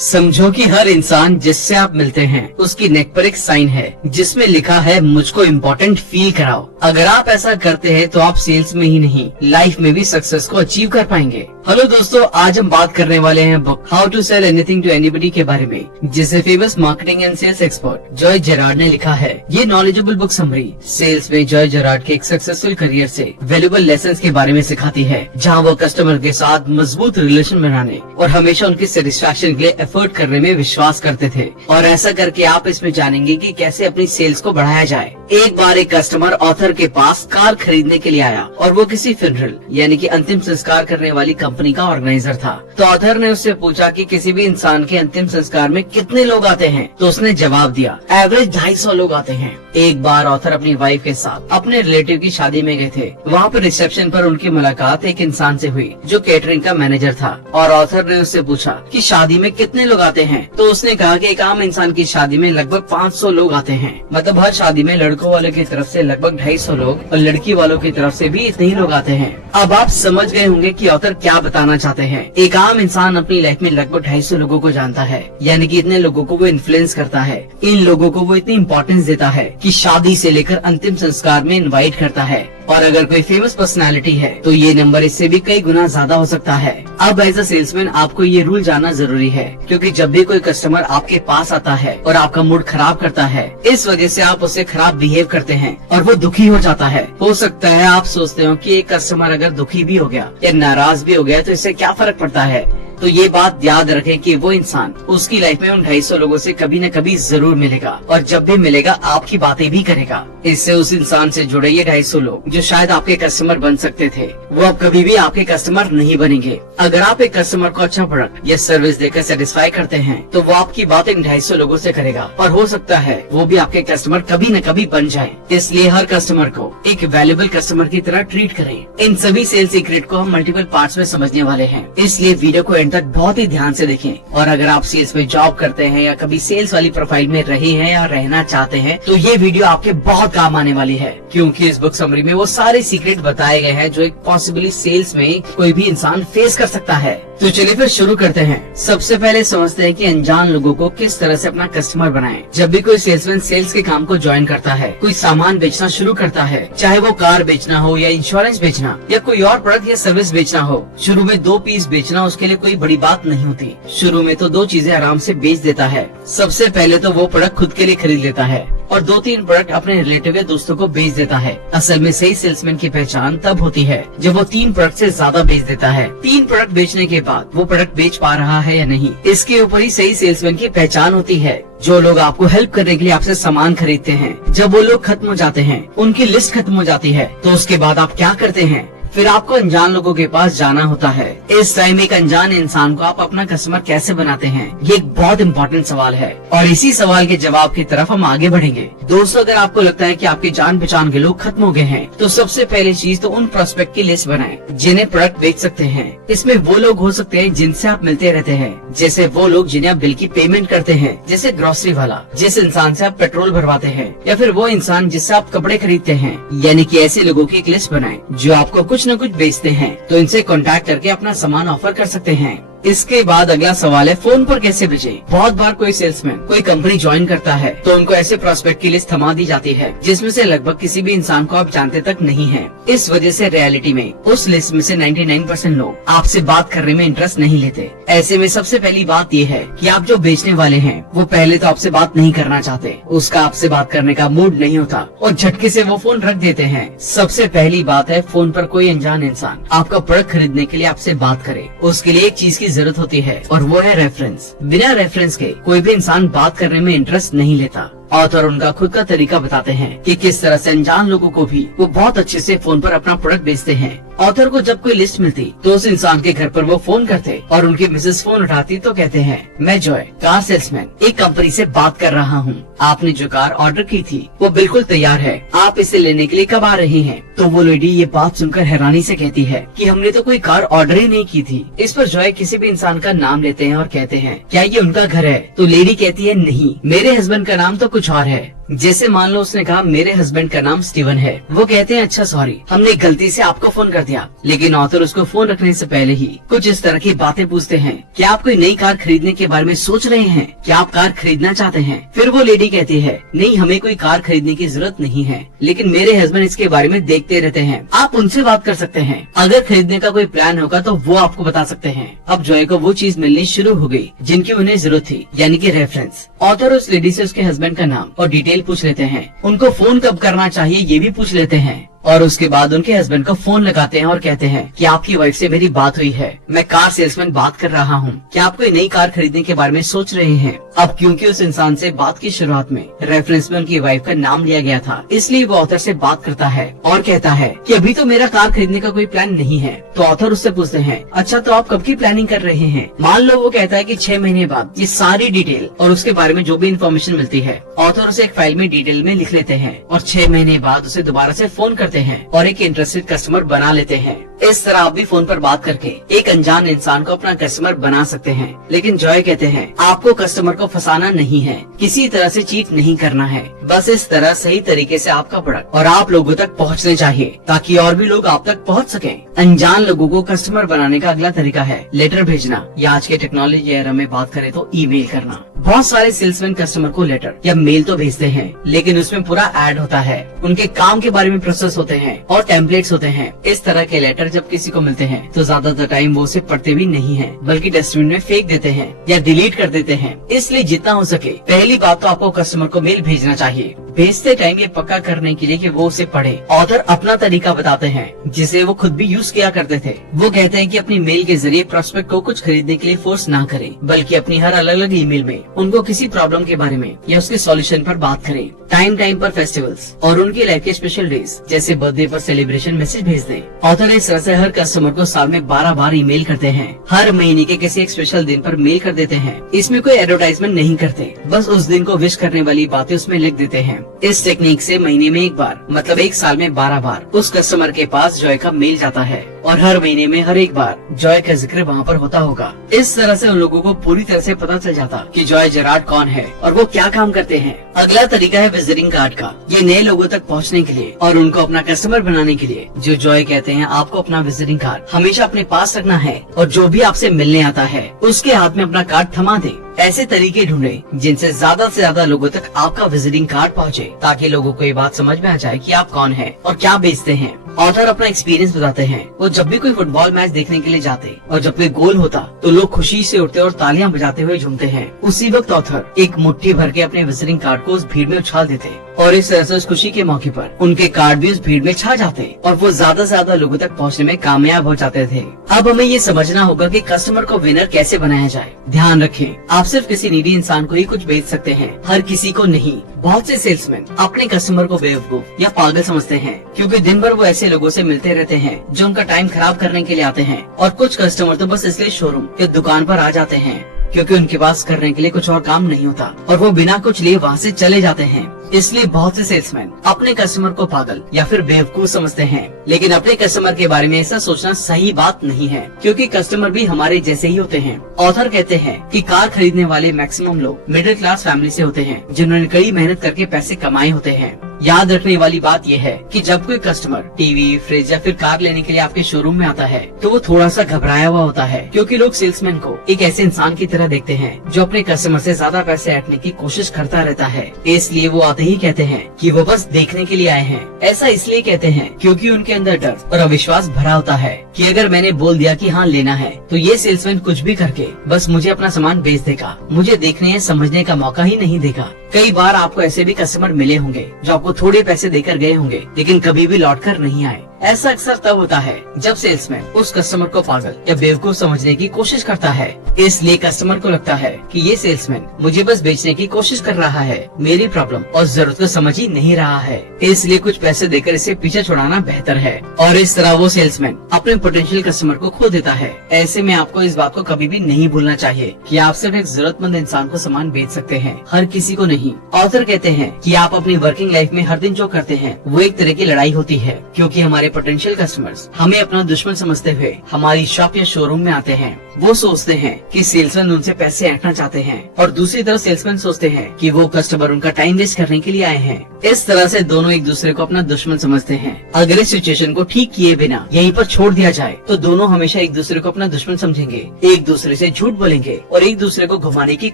समझो कि हर इंसान जिससे आप मिलते हैं उसकी नेक पर एक साइन है जिसमें लिखा है मुझको इम्पोर्टेंट फील कराओ। अगर आप ऐसा करते हैं तो आप सेल्स में ही नहीं लाइफ में भी सक्सेस को अचीव कर पाएंगे। हेलो दोस्तों, आज हम बात करने वाले हैं book how to sell anything to anybody के बारे में, जिसे famous marketing and sales expert Joe Girard ने लिखा है। ये नॉलेजेबल बुक समरी सेल्स में जॉय जेरार्ड के एक सक्सेसफुल करियर से वैल्यूएबल लेसन्स के बारे में सिखाती है, जहाँ वो कस्टमर के साथ मजबूत रिलेशन बनाने और हमेशा उनकी सेटिस्फैक्शन के लिए एफर्ट करने में विश्वास करते थे। और ऐसा करके आप इसमें जानेंगे कि कैसे अपनी सेल्स को बढ़ाया जाए। एक बार एक कस्टमर ऑथर के पास कार खरीदने के लिए आया और वो किसी फ्यूनरल यानी कि अंतिम संस्कार करने वाली कंपनी का ऑर्गेनाइजर था। तो ऑथर ने उससे पूछा कि किसी भी इंसान के अंतिम संस्कार में कितने लोग आते हैं, तो उसने जवाब दिया एवरेज 250 लोग आते हैं। एक बार ऑथर अपनी वाइफ के साथ अपने रिलेटिव की शादी में गए थे। वहाँ पर रिसेप्शन पर उनकी मुलाकात एक इंसान से हुई जो केटरिंग का मैनेजर था। और ऑथर ने उससे पूछा कि शादी में कितने लोग आते हैं, तो उसने कहा कि एक आम इंसान की शादी में लगभग 500 लोग आते हैं। मतलब हर शादी में लड़कों वालों की तरफ से लगभग 250 लोग और लड़की वालों की तरफ से भी इतने ही लोग आते हैं। अब आप समझ गए होंगे कि ऑथर क्या बताना चाहते हैं। एक आम इंसान अपनी लाइफ में लगभग 250 लोगों को जानता है, यानी कि इतने लोगों को वो इन्फ्लुएंस करता है। इन लोगों को वो इतनी इम्पोर्टेंस देता है कि शादी से लेकर अंतिम संस्कार में इनवाइट करता है। और अगर कोई फेमस पर्सनालिटी है तो ये नंबर इससे भी कई गुना ज्यादा हो सकता है। अब एज अ सेल्समैन आपको ये रूल जानना जरूरी है, क्योंकि जब भी कोई कस्टमर आपके पास आता है और आपका मूड खराब करता है, इस वजह से आप उससे खराब बिहेव करते हैं और वो दुखी हो जाता है। हो सकता है आप सोचते हो कि एक कस्टमर अगर दुखी भी हो गया या नाराज भी हो गया तो इससे क्या फर्क पड़ता है। तो ये बात याद रखें कि वो इंसान उसकी लाइफ में उन 250 लोगों से कभी न कभी जरूर मिलेगा, और जब भी मिलेगा आपकी बातें भी करेगा। इससे उस इंसान से जुड़े ये 250 लोग जो शायद आपके कस्टमर बन सकते थे, वो अब कभी भी आपके कस्टमर नहीं बनेंगे। अगर आप एक कस्टमर को अच्छा प्रोडक्ट या सर्विस देकर सेटिस्फाई करते हैं तो वो आपकी बात इन 250 लोगों से करेगा, और हो सकता है वो भी आपके कस्टमर कभी न कभी बन जाए। इसलिए हर कस्टमर को एक वैल्यूएबल कस्टमर की तरह ट्रीट करें। इन सभी सेल्स सीक्रेट को हम मल्टीपल पार्ट्स में समझने वाले हैं, इसलिए वीडियो को तक बहुत ही ध्यान से देखें। और अगर आप सेल्स में जॉब करते हैं या कभी सेल्स वाली प्रोफाइल में रहे हैं या रहना चाहते हैं तो ये वीडियो आपके बहुत काम आने वाली है, क्योंकि इस बुक समरी में वो सारे सीक्रेट बताए गए हैं जो एक पॉसिबली सेल्स में कोई भी इंसान फेस कर सकता है। तो चलिए फिर शुरू करते हैं। सबसे पहले समझते हैं कि अनजान लोगों को किस तरह से अपना कस्टमर बनाएं। जब भी कोई सेल्समैन सेल्स के काम को ज्वाइन करता है, कोई सामान बेचना शुरू करता है, चाहे वो कार बेचना हो या इंश्योरेंस बेचना या कोई और प्रोडक्ट या सर्विस बेचना हो, शुरू में 2 पीस बेचना उसके लिए कोई बड़ी बात नहीं होती। शुरू में तो 2 चीजें आराम से बेच देता है। सबसे पहले तो वो प्रोडक्ट खुद के लिए खरीद लेता है और 2-3 प्रोडक्ट अपने रिलेटिव या दोस्तों को बेच देता है। असल में सही सेल्समैन की पहचान तब होती है जब वो 3 प्रोडक्ट से ज्यादा बेच देता है। 3 प्रोडक्ट बेचने के बाद वो प्रोडक्ट बेच पा रहा है या नहीं, इसके ऊपर ही सही सेल्समैन की पहचान होती है। जो लोग आपको हेल्प करने के लिए आपसे सामान खरीदते हैं, जब वो लोग खत्म हो जाते हैं, उनकी लिस्ट खत्म हो जाती है, तो उसके बाद आप क्या करते हैं? फिर आपको अनजान लोगों के पास जाना होता है। इस टाइम एक अनजान इंसान को आप अपना कस्टमर कैसे बनाते हैं, ये एक बहुत इम्पोर्टेंट सवाल है, और इसी सवाल के जवाब की तरफ हम आगे बढ़ेंगे। दोस्तों, अगर आपको लगता है कि आपके जान पहचान के लोग खत्म हो गए हैं, तो सबसे पहली चीज तो उन प्रोस्पेक्ट की लिस्ट बनाएं जिन्हें प्रोडक्ट बेच सकते हैं। इसमें वो लोग हो सकते हैं जिनसे आप मिलते रहते हैं, जैसे वो लोग जिन्हें आप बिल की पेमेंट करते हैं, जैसे ग्रोसरी वाला, जिस इंसान से आप पेट्रोल भरवाते हैं, या फिर वो इंसान जिससे आप कपड़े खरीदते हैं। यानी कि ऐसे लोगों की एक लिस्ट बनाएं जो आपको कुछ न कुछ बेचते हैं, तो इनसे कांटेक्ट करके अपना सामान ऑफर कर सकते हैं। इसके बाद अगला सवाल है फोन पर कैसे बेचें। बहुत बार कोई सेल्समैन कोई कंपनी ज्वाइन करता है तो उनको ऐसे प्रोस्पेक्ट की लिस्ट थमा दी जाती है जिसमें से लगभग किसी भी इंसान को आप जानते तक नहीं है। इस वजह से रियलिटी में उस लिस्ट में से 99% लोग आपसे बात करने में इंटरेस्ट नहीं लेते। ऐसे में सबसे पहली बात ये है कि आप जो बेचने वाले हैं वो पहले तो आपसे बात नहीं करना चाहते, उसका आपसे बात करने का मूड नहीं होता और झटके से वो फोन रख देते हैं। सबसे पहली बात है फोन पर कोई अनजान इंसान आपका प्रोडक्ट खरीदने के लिए आपसे बात करे, उसके लिए एक चीज की जरूरत होती है, और वो है रेफरेंस। बिना रेफरेंस के कोई भी इंसान बात करने में इंटरेस्ट नहीं लेता। ऑथर उनका खुद का तरीका बताते हैं कि किस तरह से अनजान लोगों को भी वो बहुत अच्छे से फोन पर अपना प्रोडक्ट बेचते हैं। ऑथर को जब कोई लिस्ट मिलती तो उस इंसान के घर पर वो फोन करते और उनकी मिसेस फोन उठाती तो कहते हैं, मैं जॉय कार सेल्समैन एक कंपनी से बात कर रहा हूँ। आपने जो कार ऑर्डर की थी वो बिल्कुल तैयार है, आप इसे लेने के लिए कब आ रहे हैं? तो वो लेडी ये बात सुनकर हैरानी से कहती है कि हमने तो कोई कार ऑर्डर ही नहीं की थी। इस पर जॉय किसी भी इंसान का नाम लेते हैं और कहते हैं, क्या ये उनका घर है? तो लेडी कहती है, नहीं, मेरे हस्बैंड का नाम तो कुछ और है। जैसे मान लो उसने कहा मेरे हस्बैंड का नाम स्टीवन है। वो कहते हैं अच्छा सॉरी, हमने गलती से आपको फोन कर दिया। लेकिन ऑथर उसको फोन रखने से पहले ही कुछ इस तरह की बातें पूछते हैं। क्या आप कोई नई कार खरीदने के बारे में सोच रहे हैं? क्या आप कार खरीदना चाहते हैं? फिर वो लेडी कहती है नहीं, हमें कोई कार खरीदने की जरूरत नहीं है, लेकिन मेरे हस्बैंड इसके बारे में देखते रहते हैं। आप उनसे बात कर सकते हैं। अगर खरीदने का कोई प्लान होगा तो वो आपको बता सकते हैं। अब जॉय को वो चीज मिलनी शुरू हो गई जिनकी उन्हें जरूरत थी, यानी कि रेफरेंस। ऑथर उस लेडी से उसके हस्बैंड का नाम और डिटेल पूछ लेते हैं। उनको फोन कब करना चाहिए ये भी पूछ लेते हैं। और उसके बाद उनके हस्बैंड को फोन लगाते हैं और कहते हैं कि आपकी वाइफ से मेरी बात हुई है, मैं कार सेल्समैन बात कर रहा हूँ। क्या आप कोई नई कार खरीदने के बारे में सोच रहे हैं? अब क्योंकि उस इंसान से बात की शुरुआत में रेफरेंस में उनकी वाइफ का नाम लिया गया था, इसलिए वो ऑथर से बात करता है और कहता है कि अभी तो मेरा कार खरीदने का कोई प्लान नहीं है। तो ऑथर उससे पूछते हैं अच्छा तो आप कब की प्लानिंग कर रहे हैं? मान लो वो कहता है कि 6 महीने बाद। ये सारी डिटेल और उसके बारे में जो भी इन्फॉर्मेशन मिलती है ऑथर उसे एक फाइल में डिटेल में लिख लेते हैं और 6 महीने बाद उसे दोबारा से फोन करते हैं और एक इंटरेस्टेड कस्टमर बना लेते हैं। इस तरह आप भी फोन पर बात करके एक अनजान इंसान को अपना कस्टमर बना सकते हैं। लेकिन जॉय कहते हैं आपको कस्टमर को फंसाना नहीं है, किसी तरह से चीट नहीं करना है, बस इस तरह सही तरीके से आपका प्रोडक्ट और आप लोगों तक पहुंचने चाहिए ताकि और भी लोग आप तक पहुंच सकें। अनजान लोगों को कस्टमर बनाने का अगला तरीका है लेटर भेजना, या आज के टेक्नोलॉजी एरा में बात करें तो ईमेल करना। बहुत सारे सेल्समैन कस्टमर को लेटर या मेल तो भेजते हैं, लेकिन उसमें पूरा ऐड होता है, उनके काम के बारे में प्रोसेस होते हैं और टेम्पलेट्स होते हैं। इस तरह के लेटर जब किसी को मिलते हैं तो ज्यादातर टाइम वो उसे पढ़ते भी नहीं है, बल्कि डस्टबिन में फेंक देते हैं या डिलीट कर देते हैं। इसलिए जितना हो सके पहली बात तो आपको कस्टमर को मेल भेजना चाहिए। भेजते टाइम ये पक्का करने के लिए कि वो उसे पढ़े। ऑथर अपना तरीका बताते हैं जिसे वो खुद भी यूज किया करते थे। वो कहते हैं कि अपनी मेल के जरिए प्रोस्पेक्ट को कुछ खरीदने के लिए फोर्स ना करें, बल्कि अपनी हर अलग अलग ईमेल में उनको किसी प्रॉब्लम के बारे में या उसके सॉल्यूशन पर बात करें। टाइम टाइम पर फेस्टिवल्स और उनकी लाइफ के स्पेशल डेज जैसे बर्थडे पर सेलिब्रेशन मैसेज भेज दें। ऑथर इस तरह से हर कस्टमर को साल में 12 बार ईमेल करते हैं। हर महीने के किसी एक स्पेशल दिन पर मेल कर देते हैं। इसमें कोई एडवर्टाइजमेंट नहीं करते, बस उस दिन को विश करने वाली बातें उसमें लिख देते हैं। इस टेक्निक से महीने में एक बार मतलब एक साल में 12 बार उस कस्टमर के पास जॉय का मेल जाता है और हर महीने में हर एक बार जॉय का जिक्र वहाँ पर होता होगा। इस तरह से उन लोगों को पूरी तरह से पता चल जाता कि जॉय जेरार्ड कौन है और वो क्या काम करते हैं। अगला तरीका है विजिटिंग कार्ड का। ये नए लोगों तक पहुँचने के लिए और उनको अपना कस्टमर बनाने के लिए जो जॉय कहते हैं आपको अपना विजिटिंग कार्ड हमेशा अपने पास रखना है और जो भी आपसे मिलने आता है उसके हाथ में अपना कार्ड थमा दे। ऐसे तरीके ढूंढे जिनसे ज्यादा से ज्यादा लोगों तक आपका विजिटिंग कार्ड पहुंचे, ताकि लोगों को ये बात समझ में आ जाए कि आप कौन हैं और क्या बेचते हैं। ऑथर अपना एक्सपीरियंस बताते हैं। वो जब भी कोई फुटबॉल मैच देखने के लिए जाते और जब कोई गोल होता तो लोग खुशी से उठते और तालियां बजाते हुए झूमते हैं। उसी वक्त ऑथर एक मुट्ठी भर के अपने विजिटिंग कार्ड को उस भीड़ में उछाल देते और इस तरह से उस खुशी के मौके पर उनके कार्ड भी उस भीड़ में छा जाते और वो ज्यादा से ज्यादा लोगों तक पहुँचने में कामयाब हो जाते थे। अब हमें ये समझना होगा कि कस्टमर को विनर कैसे बनाया जाए। ध्यान रखें, आप सिर्फ किसी नीडी इंसान को ही कुछ बेच सकते हैं, हर किसी को नहीं। बहुत से सेल्समैन अपने कस्टमर को बेवकूफ या पागल समझते हैं, क्योंकि दिन भर वो ऐसे लोगों से मिलते रहते हैं जो उनका टाइम खराब करने के लिए आते हैं। और कुछ कस्टमर तो बस इसलिए शोरूम या दुकान पर आ जाते हैं क्योंकि उनके पास करने के लिए कुछ और काम नहीं होता और वो बिना कुछ लिए वहाँ से चले जाते हैं। इसलिए बहुत से सेल्समैन अपने कस्टमर को पागल या फिर बेवकूफ समझते हैं, लेकिन अपने कस्टमर के बारे में ऐसा सोचना सही बात नहीं है, क्योंकि कस्टमर भी हमारे जैसे ही होते हैं। ऑथर कहते हैं कि कार खरीदने वाले मैक्सिमम लोग मिडिल क्लास फैमिली से होते हैं, जिन्होंने कड़ी मेहनत करके पैसे कमाए होते हैं। याद रखने वाली बात यह है कि जब कोई कस्टमर टीवी, फ्रिज या फिर कार लेने के लिए आपके शोरूम में आता है तो वो थोड़ा सा घबराया हुआ होता है, क्योंकि लोग सेल्समैन को एक ऐसे इंसान की तरह देखते हैं जो अपने कस्टमर से ज्यादा पैसे ऐंठने की कोशिश करता रहता है। इसलिए वो आते ही कहते हैं कि वो बस देखने के लिए आए हैं। ऐसा इसलिए कहते हैं क्योंकि उनके अंदर डर और अविश्वास भरा होता है कि अगर मैंने बोल दिया कि हाँ लेना है तो ये सेल्समैन कुछ भी करके बस मुझे अपना सामान बेच देगा, मुझे देखने या समझने का मौका ही नहीं देगा। कई बार आपको ऐसे भी कस्टमर मिले होंगे जो आपको थोड़े पैसे देकर गए होंगे लेकिन कभी भी लौट कर नहीं आए। ऐसा अक्सर तब होता है जब सेल्समैन उस कस्टमर को पागल या बेवकूफ समझने की कोशिश करता है। इसलिए कस्टमर को लगता है कि ये सेल्समैन मुझे बस बेचने की कोशिश कर रहा है, मेरी प्रॉब्लम और जरूरत को समझ ही नहीं रहा है, इसलिए कुछ पैसे देकर इसे पीछे छुड़ाना बेहतर है। और इस तरह वो सेल्समैन अपने पोटेंशियल कस्टमर को खो देता है। ऐसे में आपको इस बात को कभी भी नहीं भूलना चाहिए कि आप सिर्फ एक जरूरतमंद इंसान को सामान बेच सकते हैं, हर किसी को नहीं। ऑथर कहते हैं कि आप अपनी वर्किंग लाइफ में हर दिन जो करते हैं वो एक तरह की लड़ाई होती है, क्योंकि हमारे पोटेंशियल कस्टमर्स हमें अपना दुश्मन समझते हुए हमारी शॉप या शोरूम में आते हैं वो सोचते हैं कि सेल्समैन उनसे पैसे ऐंठना चाहते हैं और दूसरी तरफ सेल्समैन सोचते हैं कि वो कस्टमर उनका टाइम वेस्ट करने के लिए आए हैं। इस तरह से दोनों एक दूसरे को अपना दुश्मन समझते हैं। अगर इस सिचुएशन को ठीक किए बिना यहीं पर छोड़ दिया जाए तो दोनों हमेशा एक दूसरे को अपना दुश्मन समझेंगे, एक दूसरे से झूठ बोलेंगे और एक दूसरे को घुमाने की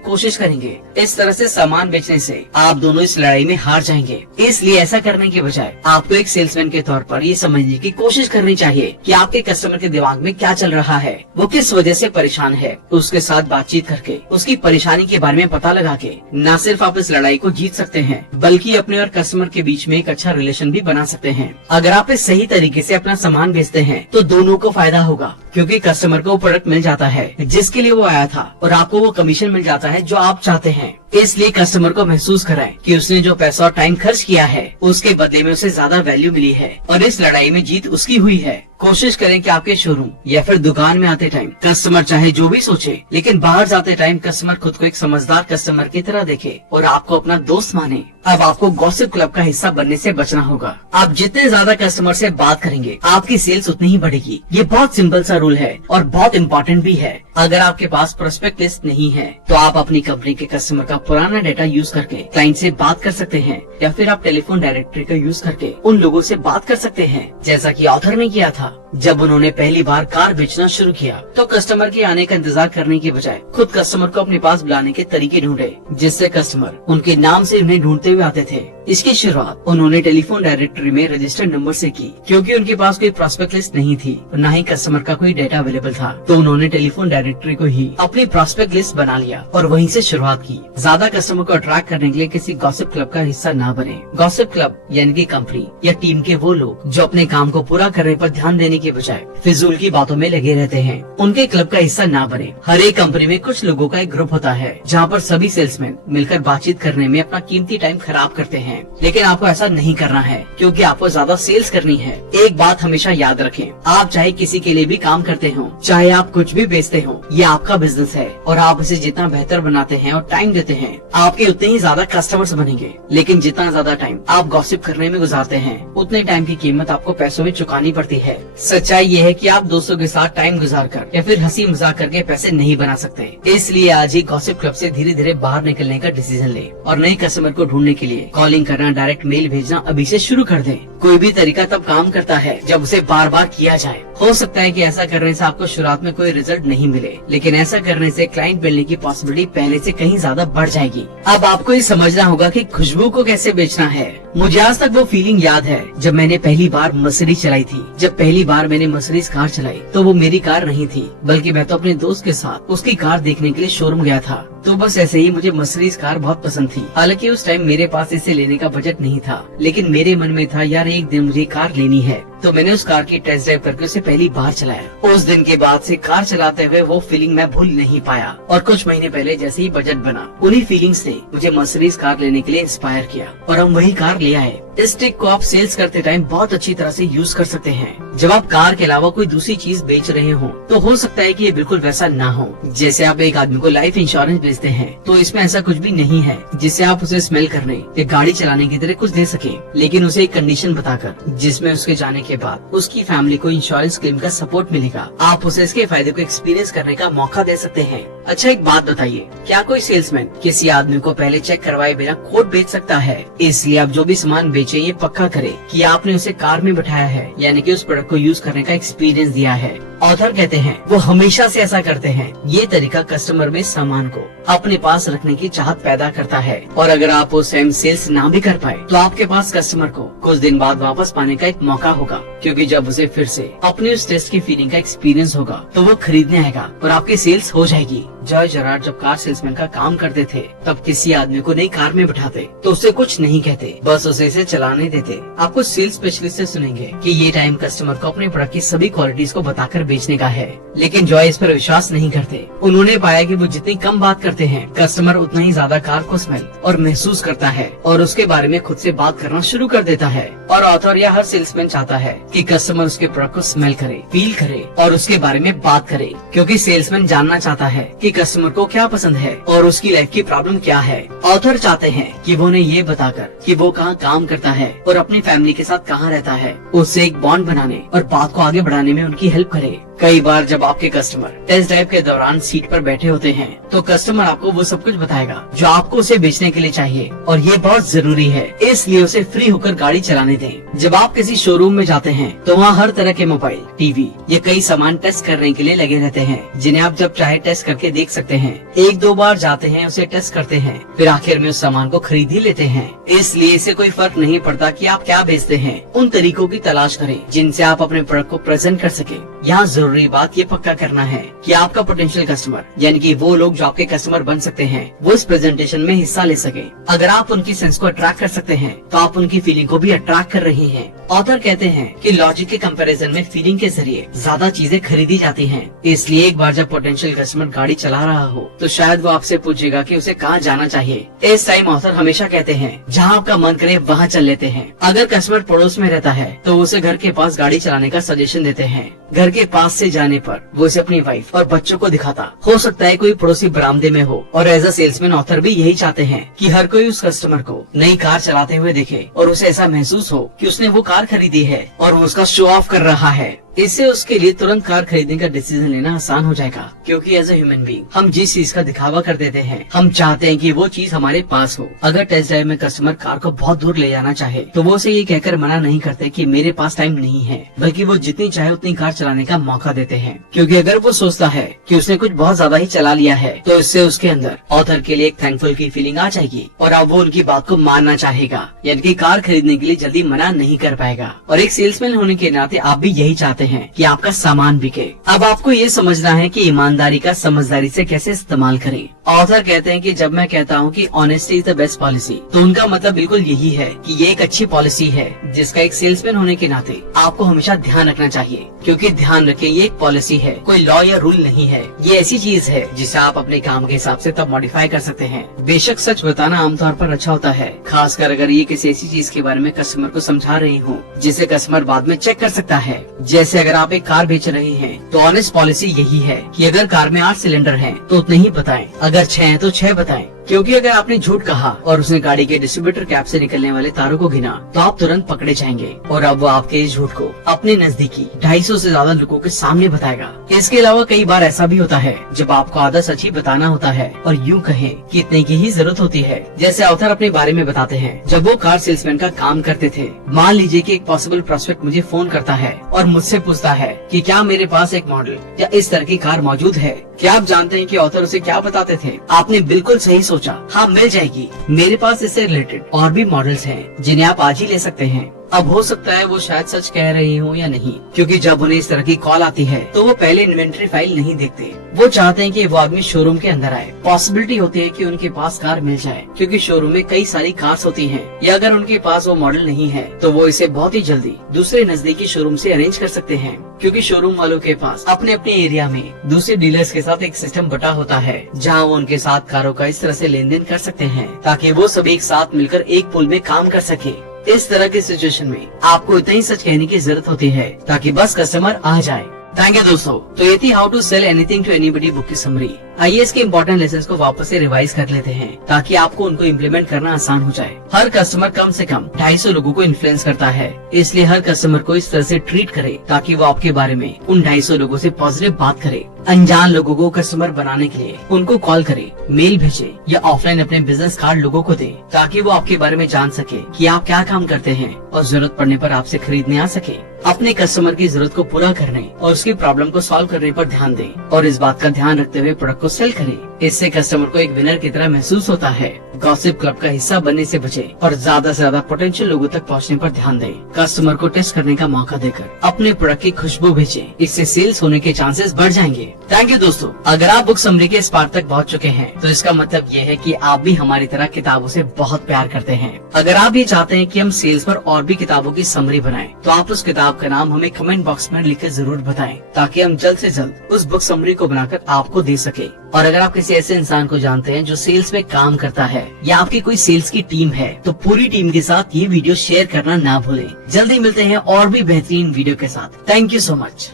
कोशिश करेंगे। इस तरह से सामान बेचने से आप दोनों इस लड़ाई में हार जाएंगे। इसलिए ऐसा करने के बजाय आपको एक सेल्समैन के तौर पर ये समझने की कोशिश करनी चाहिए कि आपके कस्टमर के दिमाग में क्या चल रहा है, वो किस वजह से परेशान है। उसके साथ बातचीत करके उसकी परेशानी के बारे में पता लगा के न सिर्फ आप इस लड़ाई को जीत सकते हैं बल्कि अपने और कस्टमर के बीच में एक अच्छा रिलेशन भी बना सकते हैं। अगर आप इस सही तरीके से अपना सामान बेचते हैं तो दोनों को फायदा होगा, क्योंकि कस्टमर को प्रोडक्ट मिल जाता है जिसके लिए वो आया था और आपको वो कमीशन मिल जाता है जो आप चाहते हैं। इसलिए कस्टमर को महसूस कराएं कि उसने जो पैसा और टाइम खर्च किया है उसके बदले में उसे ज्यादा वैल्यू मिली है और इस लड़ाई में जीत उसकी हुई है। कोशिश करें कि आपके शोरूम या फिर दुकान में आते टाइम कस्टमर चाहे जो भी सोचे, लेकिन बाहर जाते टाइम कस्टमर खुद को एक समझदार कस्टमर की तरह देखे और आपको अपना दोस्त माने। अब आपको गॉसिप क्लब का हिस्सा बनने से बचना होगा। आप जितने ज्यादा कस्टमर से बात करेंगे आपकी सेल्स उतनी ही बढ़ेगी। ये बहुत सिंपल सा रूल है और बहुत इम्पोर्टेंट भी है। अगर आपके पास प्रोस्पेक्ट लिस्ट नहीं है तो आप अपनी कंपनी के कस्टमर का पुराना डेटा यूज करके क्लाइंट से बात कर सकते हैं या फिर आप टेलीफोन डायरेक्टरी का यूज करके उन लोगों से बात कर सकते हैं, जैसा कि ऑथर ने किया था। जब उन्होंने पहली बार कार बेचना शुरू किया तो कस्टमर के आने का इंतजार करने के बजाय खुद कस्टमर को अपने पास बुलाने के तरीके ढूंढे, जिससे कस्टमर उनके नाम से उन्हें ढूंढते हुए आते थे। इसकी शुरुआत उन्होंने टेलीफोन डायरेक्टरी में रजिस्टर्ड नंबर से की, क्योंकि उनके पास कोई प्रॉस्पेक्ट लिस्ट नहीं थी और न ही कस्टमर का कोई डेटा अवेलेबल था। तो उन्होंने टेलीफोन डायरेक्टरी को ही अपनी प्रॉस्पेक्ट लिस्ट बना लिया और वहीं से शुरुआत की। ज्यादा कस्टमर को अट्रैक्ट करने के लिए किसी गॉसिप क्लब का हिस्सा ना बने। गॉसिप क्लब यानी कि कंपनी या टीम के वो लोग जो अपने काम को पूरा करने पर ध्यान देने के बजाय फिजूल की बातों में लगे रहते हैं, उनके क्लब का हिस्सा ना बने। हर एक कंपनी में कुछ लोगों का एक ग्रुप होता है जहाँ पर सभी सेल्समैन मिलकर बातचीत करने में अपना कीमती टाइम खराब करते हैं, लेकिन आपको ऐसा नहीं करना है क्योंकि आपको ज्यादा सेल्स करनी है। एक बात हमेशा याद रखें, आप चाहे किसी के लिए भी काम करते हो, चाहे आप कुछ भी बेचते हो, ये आपका बिजनेस है और आप इसे जितना बेहतर बनाते हैं और टाइम देते हैं आपके उतने ही ज्यादा कस्टमर्स बनेंगे। लेकिन जितना ज्यादा टाइम आप गॉसिप करने में गुजारते हैं उतने टाइम की कीमत आपको पैसों में चुकानी पड़ती है। सच्चाई ये है कि आप दोस्तों के साथ टाइम गुजार कर या फिर हंसी मजाक करके पैसे नहीं बना सकते। इसलिए आज ही गॉसिप क्लब से धीरे धीरे बाहर निकलने का डिसीजन ले और नए कस्टमर को ढूंढने के लिए कॉलिंग करना, डायरेक्ट मेल भेजना अभी से शुरू कर दें। कोई भी तरीका तब काम करता है जब उसे बार बार किया जाए। हो सकता है कि ऐसा करने से आपको शुरुआत में कोई रिजल्ट नहीं मिले, लेकिन ऐसा करने से क्लाइंट मिलने की पॉसिबिलिटी पहले से कहीं ज्यादा बढ़ जाएगी। अब आपको ये समझना होगा कि खुशबू को कैसे बेचना है। मुझे आज तक वो फीलिंग याद है जब मैंने पहली बार मर्सिडीज चलाई थी। जब पहली बार मैंने मर्सिडीज कार चलाई तो वो मेरी कार नहीं थी, बल्कि मैं तो अपने दोस्त के साथ उसकी कार देखने के लिए शोरूम गया था। तो बस ऐसे ही मुझे मर्सिडीज कार बहुत पसंद थी। हालांकि उस टाइम मेरे पास इसे लेने का बजट नहीं था, लेकिन मेरे मन में था यार एक दिन मुझे कार लेनी है। तो मैंने उस कार की टेस्ट ड्राइव करके उसे पहली बार चलाया। उस दिन के बाद से कार चलाते हुए वो फीलिंग मैं भूल नहीं पाया और कुछ महीने पहले जैसे ही बजट बना उन्हीं फीलिंग्स ने मुझे मर्सिडीज कार लेने के लिए इंस्पायर किया और हम वही कार ले आए। इस ट्रिक को आप सेल्स करते टाइम बहुत अच्छी तरह से यूज कर सकते हैं। जब आप कार के अलावा कोई दूसरी चीज बेच रहे हो तो हो सकता है कि ये बिल्कुल वैसा ना हो। जैसे आप एक आदमी को लाइफ इंश्योरेंस बेचते हैं तो इसमें ऐसा कुछ भी नहीं है जिससे आप उसे स्मेल करने या गाड़ी चलाने की तरह कुछ दे सके, लेकिन उसे एक कंडीशन बताकर जिसमें उसके जाने के बाद उसकी फैमिली को इंश्योरेंस क्लेम का सपोर्ट मिलेगा। आप उसे इसके फायदे को एक्सपीरियंस करने का मौका दे सकते हैं। अच्छा एक बात बताइए, क्या कोई सेल्समैन किसी आदमी को पहले चेक करवाए बिना कोड बेच सकता है? इसलिए आप जो भी सामान बेचे ये पक्का करें कि आपने उसे कार में बैठाया है, यानी कि उस प्रोडक्ट को यूज करने का एक्सपीरियंस दिया है। ऑथर कहते हैं वो हमेशा से ऐसा करते हैं। ये तरीका कस्टमर में सामान को अपने पास रखने की चाहत पैदा करता है और अगर आप वो सेम सेल्स ना भी कर पाए तो आपके पास कस्टमर को कुछ दिन बाद वापस पाने का एक मौका होगा, क्योंकि जब उसे फिर से अपनी उस टेस्ट की फीलिंग का एक्सपीरियंस होगा तो वो खरीदने आएगा और आपकी सेल्स हो जाएगी। जॉय जरार्ड जब कार सेल्समैन का काम करते थे तब किसी आदमी को नई कार में बिठाते तो उसे कुछ नहीं कहते, बस उसे इसे चलाने देते। आप कुछ सेल्स स्पेशलिस्ट से सुनेंगे कि ये टाइम कस्टमर को अपने प्रोडक्ट की सभी क्वालिटीज को बताकर बेचने का है, लेकिन जॉय इस पर विश्वास नहीं करते। उन्होंने पाया कि वो जितनी कम बात करते हैं कस्टमर उतना ही ज्यादा कार को स्मेल और महसूस करता है और उसके बारे में खुद से बात करना शुरू कर देता है। और ऑथर या हर सेल्समैन चाहता है कि कस्टमर उसके प्रोडक्ट को स्मेल करे, फील करे और उसके बारे में बात करे, क्योंकि सेल्समैन जानना चाहता है कि कस्टमर को क्या पसंद है और उसकी लाइफ की प्रॉब्लम क्या है। ऑथर चाहते हैं कि वो उन्हें ये बताकर कि वो कहाँ काम करता है और अपनी फैमिली के साथ कहाँ रहता है उससे एक बॉन्ड बनाने और बात को आगे बढ़ाने में उनकी हेल्प करे। कई बार जब आपके कस्टमर टेस्ट ड्राइव के दौरान सीट पर बैठे होते हैं तो कस्टमर आपको वो सब कुछ बताएगा जो आपको उसे बेचने के लिए चाहिए, और ये बहुत जरूरी है, इसलिए उसे फ्री होकर गाड़ी चलाने दें। जब आप किसी शोरूम में जाते हैं तो वहाँ हर तरह के मोबाइल, टीवी या कई सामान टेस्ट करने के लिए लगे रहते हैं, जिन्हें आप जब चाहे टेस्ट करके देख सकते हैं। एक दो बार जाते हैं, उसे टेस्ट करते हैं, फिर आखिर में उस सामान को खरीद ही लेते हैं। इसलिए इसे कोई फर्क नहीं पड़ता कि आप क्या बेचते हैं, उन तरीकों की तलाश करें जिनसे आप अपने प्रोडक्ट को प्रेजेंट कर सके। यहाँ जरूरी बात ये पक्का करना है कि आपका पोटेंशियल कस्टमर यानी कि वो लोग जो आपके कस्टमर बन सकते हैं वो इस प्रेजेंटेशन में हिस्सा ले सके। अगर आप उनकी सेंस को अट्रैक्ट कर सकते हैं तो आप उनकी फीलिंग को भी अट्रैक्ट कर रही हैं। ऑथर कहते हैं कि लॉजिक के कंपैरिजन में फीलिंग के जरिए ज्यादा चीजें खरीदी जाती हैं। इसलिए एक बार जब पोटेंशियल कस्टमर गाड़ी चला रहा हो तो शायद वो आपसे पूछेगा कि उसे कहाँ जाना चाहिए। इस टाइम ऑथर हमेशा कहते हैं जहाँ आपका मन करे वहाँ चल लेते हैं। अगर कस्टमर पड़ोस में रहता है तो उसे घर के पास गाड़ी चलाने का सजेशन देते हैं। घर के पास से जाने पर वो इसे अपनी वाइफ और बच्चों को दिखाता। हो सकता है कोई पड़ोसी बरामदे में हो, और एज अ सेल्समैन ऑथर भी यही चाहते हैं कि हर कोई उस कस्टमर को नई कार चलाते हुए देखे और उसे ऐसा महसूस हो कि उसने वो कार खरीदी है और वो उसका शो ऑफ कर रहा है। इससे उसके लिए तुरंत कार खरीदने का डिसीजन लेना आसान हो जाएगा, क्योंकि एज ए ह्यूमन बीइंग हम जिस चीज का दिखावा कर देते हैं हम चाहते हैं कि वो चीज हमारे पास हो। अगर टेस्ट ड्राइव में कस्टमर कार को बहुत दूर ले जाना चाहे तो वो उसे ये कहकर मना नहीं करते कि मेरे पास टाइम नहीं है, बल्कि वो जितनी चाहे उतनी कार चलाने का मौका देते हैं। क्योंकि अगर वो सोचता है कि उसने कुछ बहुत ज्यादा ही चला लिया है तो इससे उसके अंदर ऑथर के लिए एक थैंकफुल की फीलिंग आ जाएगी और अब वो उनकी बात को मानना चाहेगा, यानी कि कार खरीदने के लिए जल्दी मना नहीं कर पाएगा। और एक सेल्समैन होने के नाते आप भी यही चाहते हैं कि आपका सामान बिके। अब आपको ये समझना है कि ईमानदारी का समझदारी से कैसे इस्तेमाल करें। ऑथर कहते हैं कि जब मैं कहता हूँ कि honesty is the best policy, तो उनका मतलब बिल्कुल यही है कि ये एक अच्छी पॉलिसी है जिसका एक सेल्समैन होने के नाते आपको हमेशा ध्यान रखना चाहिए। क्योंकि ध्यान रखें, ये एक पॉलिसी है, कोई लॉ या रूल नहीं है। ये ऐसी चीज है जिसे आप अपने काम के हिसाब से तब मॉडिफाई कर सकते हैं। बेशक सच बताना आमतौर पर अच्छा होता है, खासकर अगर ये किसी ऐसी चीज के बारे में कस्टमर को समझा रही हूँ जिसे कस्टमर बाद में चेक कर सकता है। जैसे अगर आप एक कार बेच रहे हैं तो ऑनेस्ट पॉलिसी यही है कि अगर कार में 8 सिलेंडर हैं तो उतने ही बताएं, अगर 6 हैं तो 6 बताएं। क्योंकि अगर आपने झूठ कहा और उसने गाड़ी के डिस्ट्रीब्यूटर कैप से निकलने वाले तारों को गिना तो आप तुरंत पकड़े जाएंगे और अब वो आपके इस झूठ को अपने नजदीकी 250 से ज्यादा लोगों के सामने बताएगा। इसके अलावा कई बार ऐसा भी होता है जब आपको आधा सच ही बताना होता है और यूं कहें कि इतने की ही जरूरत होती है। जैसे ऑथर अपने बारे में बताते हैं, जब वो कार सेल्समैन का काम करते थे, मान लीजिए कि एक पॉसिबल प्रोस्पेक्ट मुझे फोन करता है और मुझसे पूछता है कि क्या मेरे पास एक मॉडल या इस तरह की कार मौजूद है। क्या आप जानते हैं कि ऑथर उसे क्या बताते थे? आपने बिल्कुल सही सोचा, हाँ मिल जाएगी, मेरे पास इससे रिलेटेड और भी मॉडल्स हैं जिन्हें आप आज ही ले सकते हैं। अब हो सकता है वो शायद सच कह रही हो या नहीं, क्योंकि जब उन्हें इस तरह की कॉल आती है तो वो पहले इन्वेंट्री फाइल नहीं देखते। वो चाहते हैं कि वो आदमी शोरूम के अंदर आए। पॉसिबिलिटी होती है कि उनके पास कार मिल जाए, क्योंकि शोरूम में कई सारी कार्स होती हैं, या अगर उनके पास वो मॉडल नहीं है तो वो इसे बहुत ही जल्दी दूसरे नजदीकी शोरूम से अरेंज कर सकते हैं। क्योंकि शोरूम वालों के पास अपने अपने एरिया में दूसरे डीलर्स के साथ एक सिस्टम बटा होता है जहाँ वो उनके साथ कारों का इस तरह से लेन देन कर सकते हैं ताकि वो सब एक साथ मिलकर एक पुल में काम कर सके। इस तरह की सिचुएशन में आपको इतना ही सच कहने की जरूरत होती है ताकि बस कस्टमर आ जाए। थैंक यू दोस्तों, तो ये थी how to sell anything to anybody book की समरी। आइए इसके इम्पोर्टेंट लेसन्स को वापस से रिवाइज कर लेते हैं ताकि आपको उनको इम्प्लीमेंट करना आसान हो जाए। हर कस्टमर कम से कम 250 लोगों को इन्फ्लुएंस करता है, इसलिए हर कस्टमर को इस तरह से ट्रीट करे ताकि वो आपके बारे में उन 250 लोगों से पॉजिटिव बात करे। अनजान लोगों को कस्टमर बनाने के लिए उनको कॉल करे, मेल भेजे या ऑफलाइन अपने बिजनेस कार्ड लोगों को दे ताकि वो आपके बारे में जान सके कि आप क्या काम करते हैं और जरूरत पड़ने पर आपसे खरीदने आ सके। अपने कस्टमर की जरूरत को पूरा करने और उसकी प्रॉब्लम को सॉल्व करने पर ध्यान दें और इस बात का ध्यान रखते हुए प्रोडक्ट को सेल करें। इससे कस्टमर को एक विनर की तरह महसूस होता है। गॉसिप क्लब का हिस्सा बनने से बचे और ज्यादा से ज्यादा पोटेंशियल लोगों तक पहुंचने पर ध्यान दें। कस्टमर को टेस्ट करने का मौका देकर अपने प्रोडक्ट की खुशबू भेजें, इससे सेल्स होने के चांसेस बढ़ जाएंगे। थैंक यू दोस्तों, अगर आप बुक समरी के इस पार्ट तक पहुंच चुके हैं तो इसका मतलब ये है कि आप भी हमारी तरह किताबों से बहुत प्यार करते हैं। अगर आप ये चाहते हैं कि हम सेल्स पर और भी किताबों की समरी बनाएं, तो आप उस किताब का नाम हमें कमेंट बॉक्स में लिख कर जरूर बताएं ताकि हम जल्द से जल्द उस बुक समरी को बनाकर आपको दे सके। और अगर आप किसी ऐसे इंसान को जानते हैं जो सेल्स में काम करता है या आपकी कोई सेल्स की टीम है तो पूरी टीम के साथ ये वीडियो शेयर करना ना भूलें। जल्दी मिलते हैं और भी बेहतरीन वीडियो के साथ। Thank you so much.